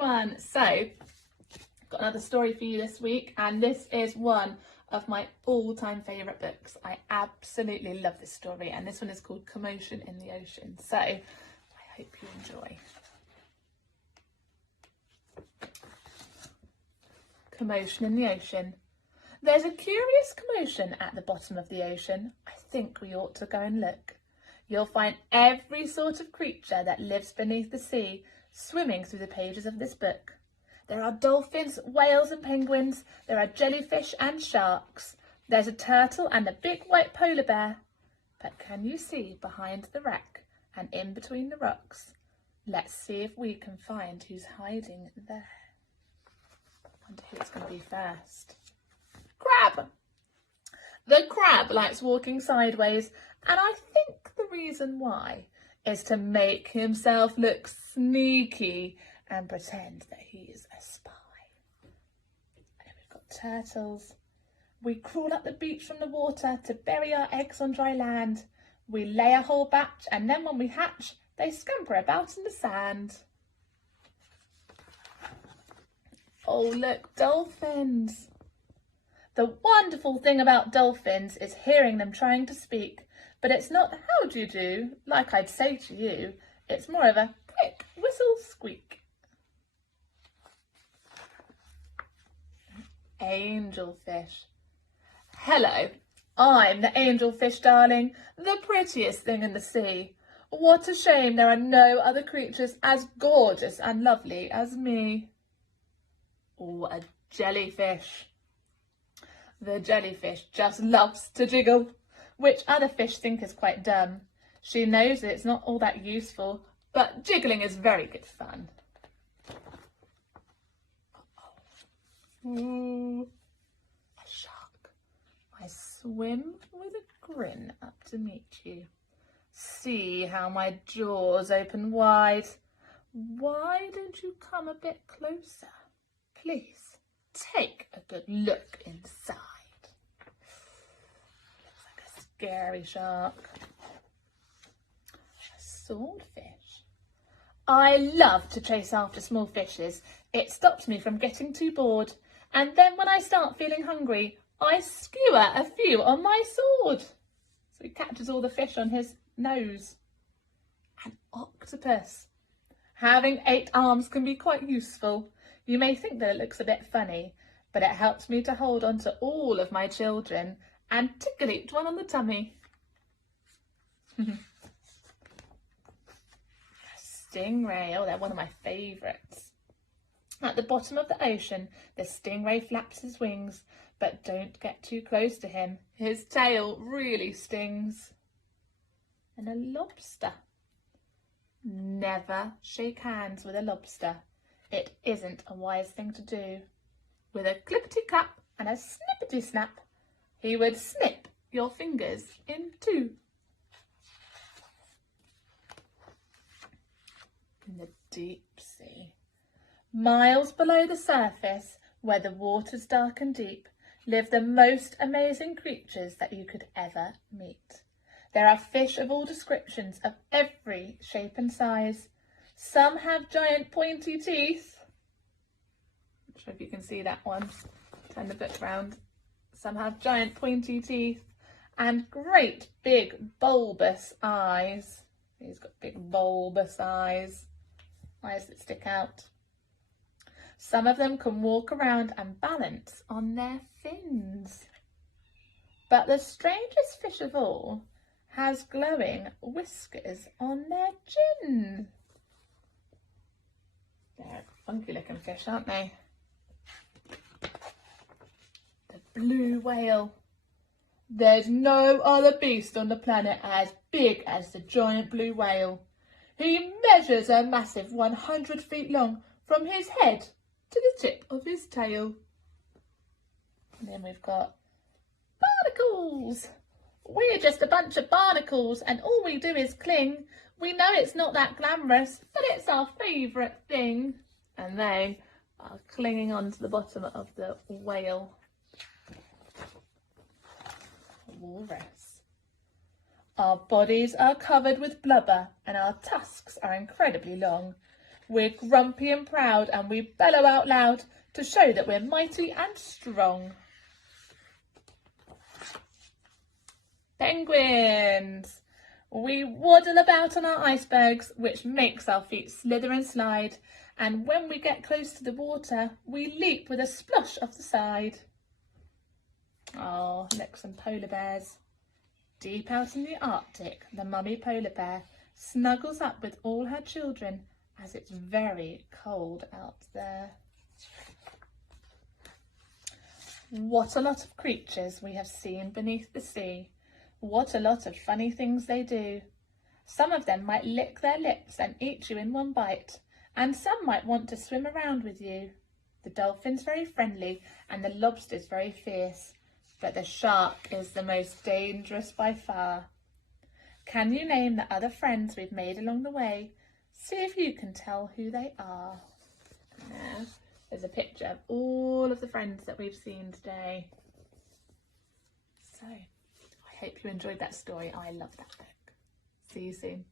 everyone. So, got another story for you this week, and this is one of my all-time favourite books. I absolutely love this story, and this one is called Commotion in the Ocean. So, I hope you enjoy. Commotion in the ocean. There's a curious commotion at the bottom of the ocean. I think we ought to go and look. You'll find every sort of creature that lives beneath the sea swimming through the pages of this book. There are dolphins, whales and penguins. There are jellyfish and sharks. There's a turtle and a big white polar bear. But can you see behind the wreck and in between the rocks? Let's see if we can find who's hiding there. I wonder who it's going to be first. Crab! The crab likes walking sideways, and I think the reason why is to make himself look sneaky and pretend that he is a spy. And then we've got turtles. We crawl up the beach from the water to bury our eggs on dry land. We lay a whole batch, and then when we hatch, they scamper about in the sand. Oh, look, dolphins. The wonderful thing about dolphins is hearing them trying to speak, but it's not how do you do, like I'd say to you. It's more of a quick whistle squeak. Angelfish. Hello, I'm the angelfish, darling, the prettiest thing in the sea. What a shame there are no other creatures as gorgeous and lovely as me. Oh, a jellyfish. The jellyfish just loves to jiggle, which other fish think is quite dumb. She knows that it's not all that useful, but jiggling is very good fun. Ooh, a shark. I swim with a grin up to meet you. See how my jaws open wide. Why don't you come a bit closer? Please, take a good look inside. Looks like a scary shark. A swordfish. I love to chase after small fishes. It stops me from getting too bored. And then when I start feeling hungry, I skewer a few on my sword. So he catches all the fish on his nose. An octopus. Having 8 arms can be quite useful. You may think that it looks a bit funny, but it helps me to hold on to all of my children and tickle each one on the tummy. Stingray, oh, they're one of my favourites. At the bottom of the ocean, the stingray flaps his wings, but don't get too close to him. His tail really stings. And a lobster. Never shake hands with a lobster. It isn't a wise thing to do. With a clippity-clap and a snippity-snap, he would snip your fingers in two. In the deep sea, miles below the surface, where the water's dark and deep, live the most amazing creatures that you could ever meet. There are fish of all descriptions, of every shape and size. Some have giant pointy teeth. Not sure if you can see that one. Turn the book round. Some have giant pointy teeth and great big bulbous eyes. He's got big bulbous eyes. Eyes that stick out. Some of them can walk around and balance on their fins. But the strangest fish of all has glowing whiskers on their chin. They're funky looking fish, aren't they? The blue whale. There's no other beast on the planet as big as the giant blue whale. He measures a massive 100 feet long from his head to the tip of his tail. And then we've got barnacles. We're just a bunch of barnacles and all we do is cling. We know it's not that glamorous, but it's our favourite thing. And they are clinging on to the bottom of the whale. Walrus. Our bodies are covered with blubber and our tusks are incredibly long. We're grumpy and proud, and we bellow out loud to show that we're mighty and strong. Penguins! We waddle about on our icebergs, which makes our feet slither and slide, and when we get close to the water, we leap with a splosh off the side. Oh, look, some polar bears. Deep out in the Arctic, the mummy polar bear snuggles up with all her children as it's very cold out there. What a lot of creatures we have seen beneath the sea. What a lot of funny things they do. Some of them might lick their lips and eat you in one bite, and some might want to swim around with you. The dolphin's very friendly and the lobster's very fierce, but the shark is the most dangerous by far. Can you name the other friends we've made along the way? See if you can tell who they are. Yeah, there's a picture of all of the friends that we've seen today. So, I hope you enjoyed that story. I love that book. See you soon.